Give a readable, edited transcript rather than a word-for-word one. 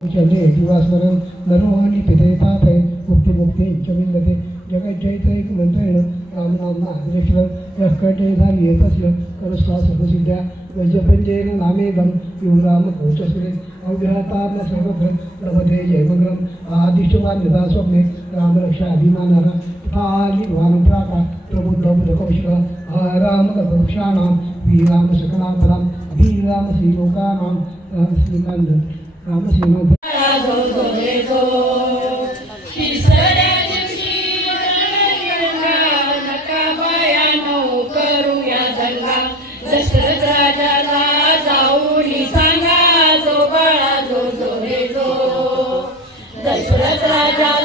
चले दिवास्मरण नरोहानी पिते पापे मुक्ति मुक्ति चविंदते जगत जयते एक मंत्रेण राम नाम नामकृष्ण यस्कटे धार्ये तस्य करस्वा सर्वसिद्ध्या वज्रपंचेन नामेदं यो राम कवचस्रे अव्याहतात्म सर्वत्र प्रभते जयमंगलम आदिष्टवान यदा स्वप्ने राम रक्षा अभिमानः कालीवानं प्राका प्रबुद्धबुधकौशिकः राम कवक्षाणां वीराम सकलापरां वीराम श्रीलोकानां राम श्रीकान्त राम श्रीमंत दशरथ राजाला जाऊनी सांगा जो बाळा जो जो रे जो दशरथ राजा